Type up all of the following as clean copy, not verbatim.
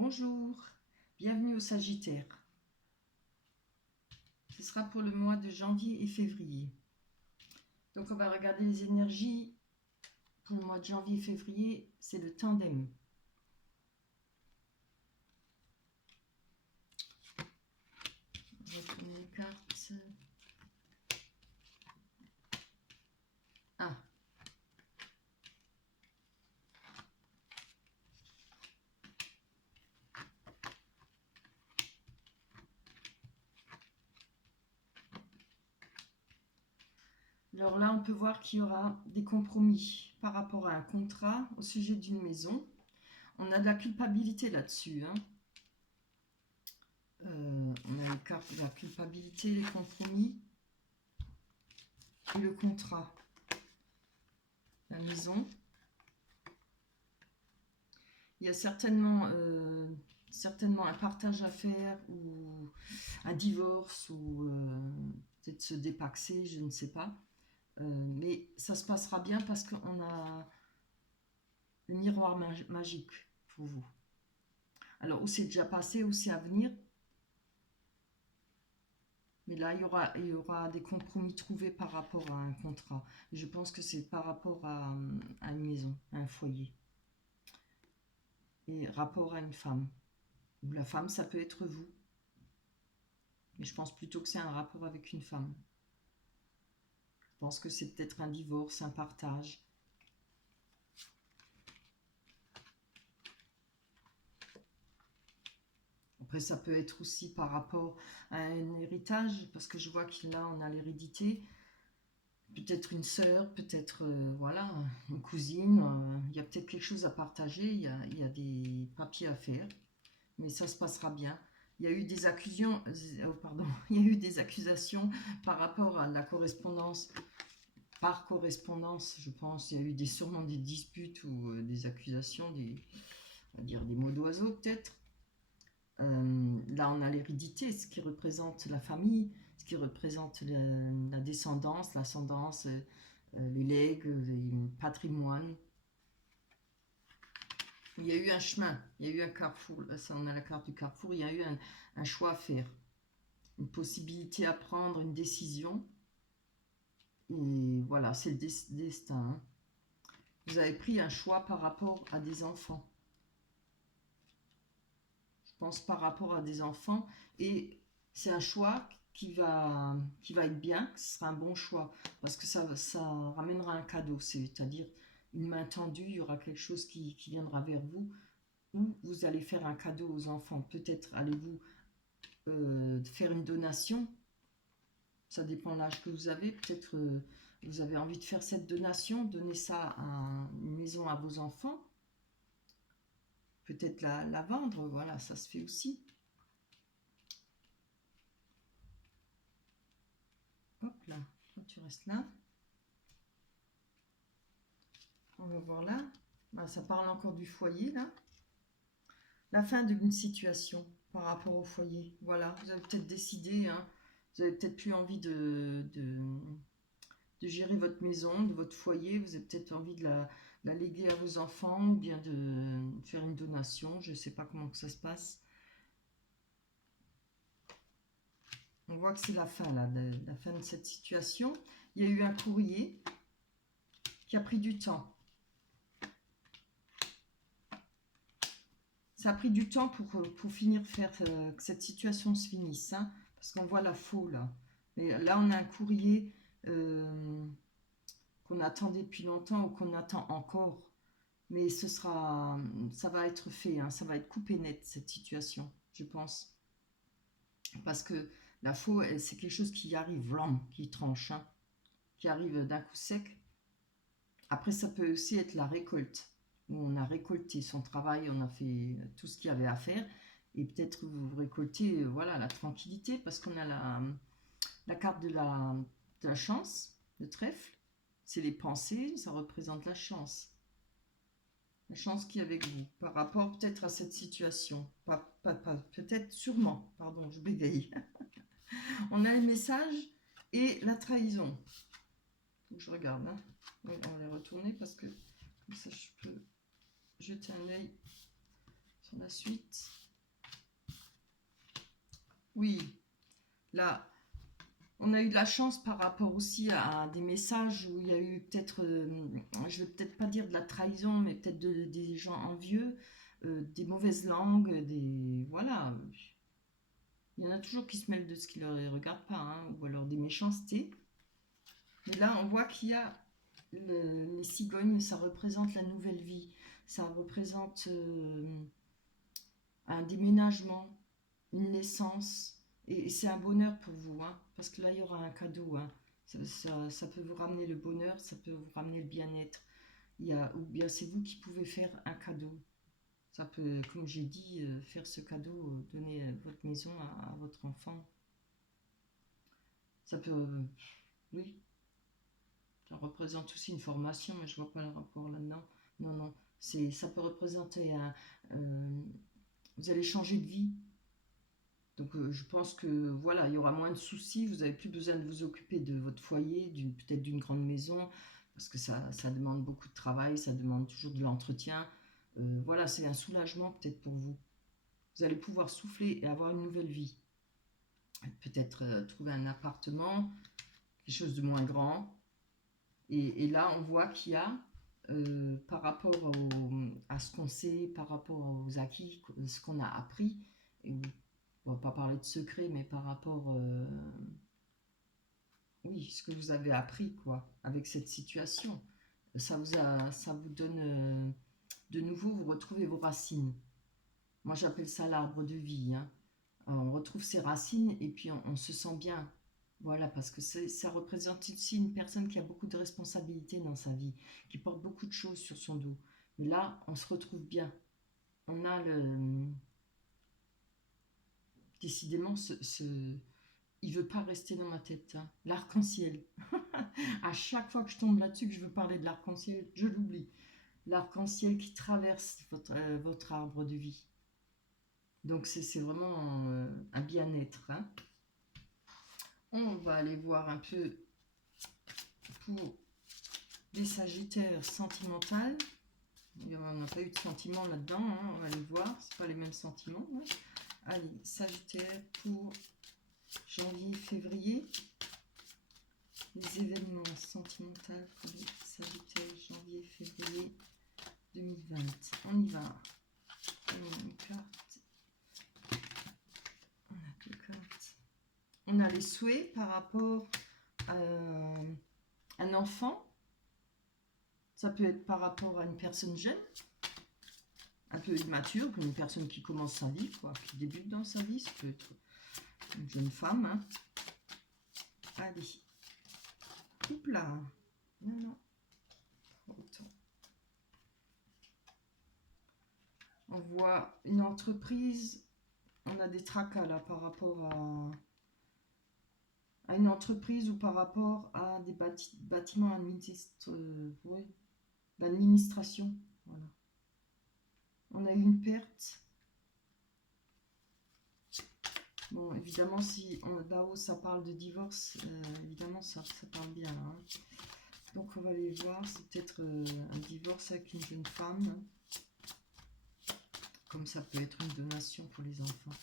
Bonjour, bienvenue au Sagittaire. Ce sera pour le mois de janvier et février. Donc on va regarder les énergies pour le mois de janvier et février. C'est le tandem. Je vais tourner les cartes. Ah. Alors là, on peut voir qu'il y aura des compromis par rapport à un contrat au sujet d'une maison. On a de la culpabilité là-dessus. On a les cartes de la culpabilité, les compromis et le contrat. La maison. Il y a certainement un partage à faire ou un divorce ou peut-être se dépaxer, je ne sais pas. Mais ça se passera bien parce qu'on a le miroir magique pour vous. Alors, ou c'est déjà passé ou c'est à venir. Mais là, il y aura des compromis trouvés par rapport à un contrat. Je pense que c'est par rapport à une maison, à un foyer. Et rapport à une femme. Ou la femme, ça peut être vous. Mais je pense plutôt que c'est un rapport avec une femme. Je pense que c'est peut-être un divorce, un partage. Après, ça peut être aussi par rapport à un héritage, parce que je vois que là, on a l'hérédité. Peut-être une sœur, peut-être voilà, une cousine. Il y a peut-être quelque chose à partager, il y a des papiers à faire. Mais ça se passera bien. Il y a eu des accusations, il y a eu des accusations par rapport à la correspondance. Par correspondance, je pense, il y a eu sûrement des disputes ou des accusations, on va dire des mots d'oiseau peut-être. Là, on a l'hérédité, ce qui représente la famille, ce qui représente la descendance, l'ascendance, les legs, le patrimoine. Il y a eu un chemin, il y a eu un carrefour. Là, ça, on a la carte du carrefour. Il y a eu un choix à faire, une possibilité à prendre, une décision. Et voilà, c'est le destin. Hein. Vous avez pris un choix par rapport à des enfants. Je pense par rapport à des enfants. Et c'est un choix qui va être bien, que ce sera un bon choix. Parce que ça ramènera un cadeau. C'est-à-dire une main tendue, il y aura quelque chose qui viendra vers vous. Ou vous allez faire un cadeau aux enfants. Peut-être allez-vous faire une donation. Ça dépend de l'âge que vous avez. Peut-être vous avez envie de faire cette donation, donner ça à une maison à vos enfants. Peut-être la vendre, voilà, ça se fait aussi. Hop là, tu restes là. On va voir là. Bah, ça parle encore du foyer là. La fin d'une situation par rapport au foyer. Voilà, vous avez peut-être décidé, hein, vous avez peut-être plus envie de gérer votre maison, de votre foyer. Vous avez peut-être envie de la léguer à vos enfants ou bien de faire une donation. Je ne sais pas comment que ça se passe. On voit que c'est la fin, là, la fin de cette situation. Il y a eu un courrier qui a pris du temps. Ça a pris du temps pour finir faire que cette situation se finisse. Hein, parce qu'on voit la faux, là. Et là, on a un courrier qu'on attendait depuis longtemps ou qu'on attend encore. Mais ça va être fait, hein, ça va être coupé net, cette situation, je pense. Parce que la faux, c'est quelque chose qui arrive, blanc, qui tranche, hein, qui arrive d'un coup sec. Après, ça peut aussi être la récolte, où on a récolté son travail, on a fait tout ce qu'il y avait à faire. Et peut-être vous récoltez voilà, la tranquillité, parce qu'on a la carte de la chance, le trèfle. C'est les pensées, ça représente la chance. La chance qui est avec vous, par rapport peut-être à cette situation. Peut-être, sûrement, pardon, je bégaye. On a le message et la trahison. Donc je regarde, hein. On va les retourner parce que comme ça je peux jeter un œil sur la la suite. Oui, là, on a eu de la chance par rapport aussi à des messages où il y a eu peut-être, je vais peut-être pas dire de la trahison, mais peut-être des gens envieux, des mauvaises langues, des... Voilà. Il y en a toujours qui se mêlent de ce qui ne les regarde pas, hein, ou alors des méchancetés. Mais là, on voit qu'il y a les cigognes, ça représente la nouvelle vie. Ça représente un déménagement, une naissance. Et c'est un bonheur pour vous, hein, parce que là, il y aura un cadeau. Hein. Ça peut vous ramener le bonheur, ça peut vous ramener le bien-être. Ou bien c'est vous qui pouvez faire un cadeau. Ça peut, comme j'ai dit, faire ce cadeau, donner votre maison à votre enfant. Ça peut, oui, ça représente aussi une formation, mais je vois pas le rapport là-dedans. Non, non, ça peut représenter vous allez changer de vie. Donc je pense que voilà, il y aura moins de soucis, vous n'avez plus besoin de vous occuper de votre foyer, peut-être d'une grande maison, parce que ça demande beaucoup de travail, ça demande toujours de l'entretien. Voilà, c'est un soulagement peut-être pour vous. Vous allez pouvoir souffler et avoir une nouvelle vie. Peut-être trouver un appartement, quelque chose de moins grand. Et là, on voit qu'il y a, par rapport à ce qu'on sait, par rapport aux acquis, ce qu'on a appris, et on va pas parler de secret, mais par rapport, oui, ce que vous avez appris, quoi, avec cette situation. Ça vous donne, de nouveau, vous retrouvez vos racines. Moi, j'appelle ça l'arbre de vie, hein. On retrouve ses racines et puis on se sent bien. Voilà, parce que ça représente aussi une personne qui a beaucoup de responsabilités dans sa vie, qui porte beaucoup de choses sur son dos. Mais là, on se retrouve bien. On a décidément il veut pas rester dans ma tête, hein. L'arc-en-ciel. À chaque fois que je tombe là-dessus, que je veux parler de l'arc-en-ciel, je l'oublie. L'arc-en-ciel qui traverse votre arbre de vie. Donc c'est vraiment un bien-être, hein. On va aller voir un peu pour les Sagittaires sentimentales. On n'a pas eu de sentiments là-dedans, hein. On va les voir, c'est pas les mêmes sentiments. Ouais. Allez, Sagittaire pour janvier, février. Les événements sentimentaux pour les Sagittaires, janvier, février 2020. On y va. Une carte. On a deux cartes. On a les souhaits par rapport à un enfant. Ça peut être par rapport à une personne jeune, un peu immature, comme une personne qui commence sa vie, quoi, qui débute dans sa vie. Ça peut être une jeune femme. Hein. Allez. Oups là. Non, non. Autant. On voit une entreprise. On a des tracas là par rapport à une entreprise ou par rapport à des bâtiments d'administration. Voilà. On a eu une perte. Bon, évidemment, si là-haut ça parle de divorce, évidemment ça parle bien. Hein. Donc on va aller voir, c'est peut-être un divorce avec une jeune femme. Comme ça peut être une donation pour les enfants.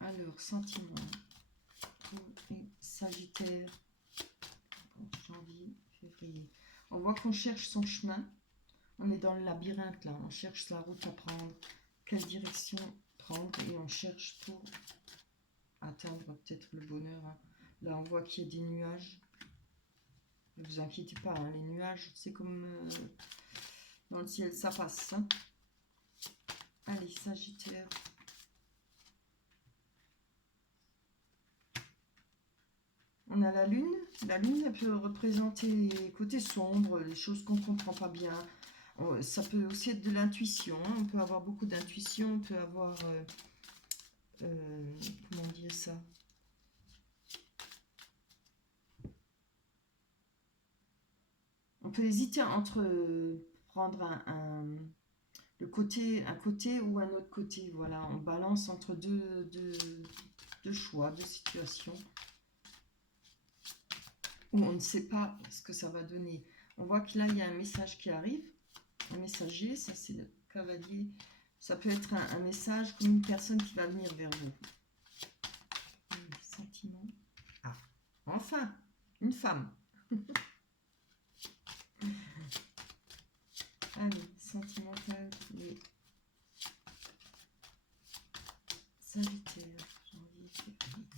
Alors, sentiments pour les Sagittaires. Janvier, février. On voit qu'on cherche son chemin. On est dans le labyrinthe là. On cherche la route à prendre. Quelle direction prendre. Et on cherche pour atteindre peut-être le bonheur. Hein. Là, on voit qu'il y a des nuages. Ne vous inquiétez pas, hein, les nuages, c'est comme dans le ciel, ça passe. Hein. Allez, Sagittaire. On a la lune. La lune, elle peut représenter les côtés sombres, les choses qu'on ne comprend pas bien. Ça peut aussi être de l'intuition. On peut avoir beaucoup d'intuition. On peut avoir... comment dire ça? On peut hésiter entre prendre un côté ou un autre côté. Voilà, on balance entre deux choix, deux situations. Où on ne sait pas ce que ça va donner. On voit que là, il y a un message qui arrive. Un messager, ça c'est le cavalier Ça peut être un message comme une personne qui va venir vers vous. Sentiment. Ah, enfin, une femme. Allez, sentimental, les Sagittaire, janvier, février,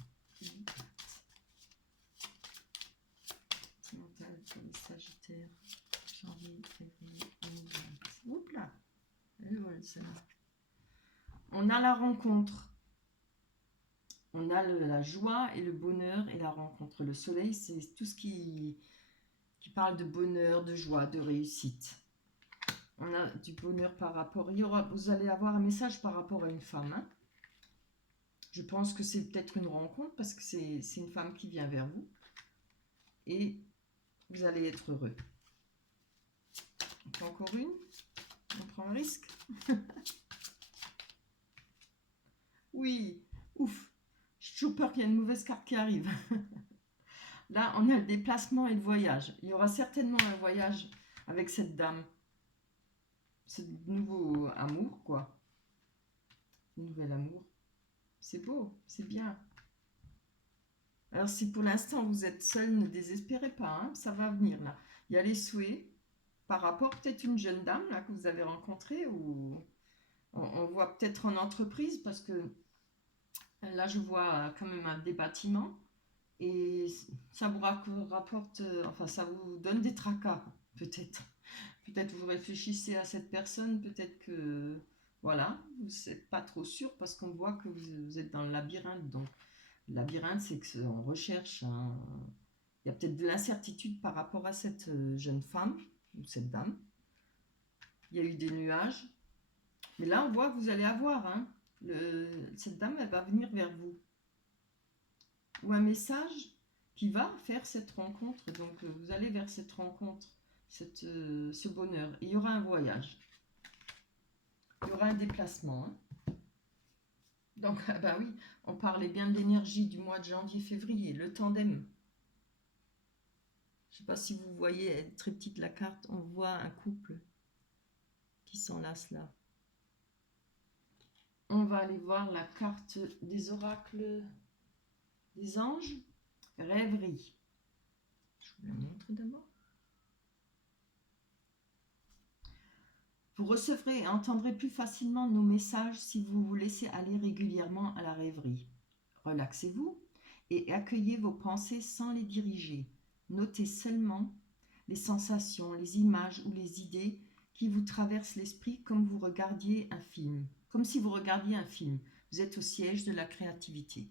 sentimental pour les Sagittaires, janvier, février, 2020. Oups là, elle est bonne celle-là. On a la rencontre. On a la joie et le bonheur et la rencontre. Le soleil, c'est tout ce qui parle de bonheur, de joie, de réussite. On a du bonheur par rapport... vous allez avoir un message par rapport à une femme. Hein. Je pense que c'est peut-être une rencontre parce que c'est une femme qui vient vers vous. Et vous allez être heureux. On fait encore une. On prend un risque. Oui, ouf. J'ai toujours peur qu'il y ait une mauvaise carte qui arrive. Là, on a le déplacement et le voyage. Il y aura certainement un voyage avec cette dame. Ce nouveau amour, quoi. Nouvel amour. C'est beau, c'est bien. Alors, si pour l'instant vous êtes seul, ne désespérez pas. Hein, ça va venir, là. Il y a les souhaits par rapport peut-être une jeune dame là, que vous avez rencontrée ou on voit peut-être en entreprise parce que là, je vois quand même des bâtiments. Et ça vous rapporte, enfin ça vous donne des tracas, peut-être. Peut-être vous réfléchissez à cette personne, peut-être que, voilà, vous n'êtes pas trop sûr parce qu'on voit que vous êtes dans le labyrinthe. Donc, le labyrinthe, c'est qu'on recherche, il y a peut-être de l'incertitude par rapport à cette jeune femme, ou cette dame. Il y a eu des nuages. Mais là, on voit que vous allez avoir, hein, cette dame, elle va venir vers vous. Ou un message qui va faire cette rencontre. Donc vous allez vers cette rencontre, ce bonheur. Et il y aura un voyage. Il y aura un déplacement. Hein. Donc, bah oui, on parlait bien de l'énergie du mois de janvier-février, le tandem. Je ne sais pas si vous voyez, elle est très petite la carte, on voit un couple qui s'enlace là. On va aller voir la carte des oracles des anges. Rêverie. Je vous la montre d'abord. Vous recevrez et entendrez plus facilement nos messages si vous vous laissez aller régulièrement à la rêverie. Relaxez-vous et accueillez vos pensées sans les diriger. Notez seulement les sensations, les images ou les idées qui vous traversent l'esprit comme vous regardiez un film. Comme si vous regardiez un film. Vous êtes au siège de la créativité.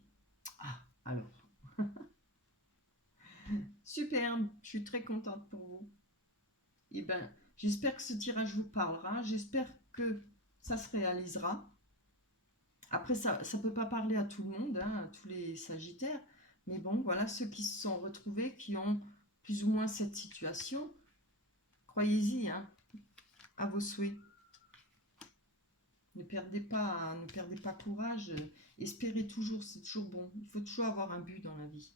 Ah, alors. Superbe, je suis très contente pour vous. Eh bien, j'espère que ce tirage vous parlera. J'espère que ça se réalisera. Après, ça ne peut pas parler à tout le monde, hein, à tous les Sagittaires. Mais bon, voilà, ceux qui se sont retrouvés, qui ont plus ou moins cette situation, croyez-y, hein, à vos souhaits. Ne perdez pas courage. Espérez toujours, c'est toujours bon. Il faut toujours avoir un but dans la vie.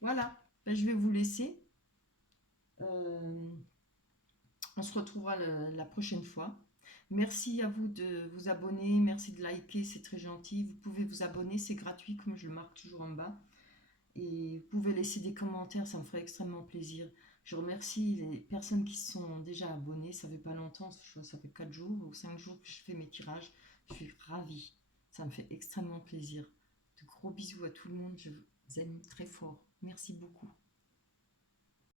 Voilà, ben, je vais vous laisser. On se retrouvera la prochaine fois. Merci à vous de vous abonner, merci de liker, c'est très gentil. Vous pouvez vous abonner, c'est gratuit comme je le marque toujours en bas. Et vous pouvez laisser des commentaires, ça me ferait extrêmement plaisir. Je remercie les personnes qui se sont déjà abonnées, ça fait pas longtemps, ça fait 4 jours ou 5 jours que je fais mes tirages. Je suis ravie, ça me fait extrêmement plaisir. De gros bisous à tout le monde, je vous aime très fort. Merci beaucoup.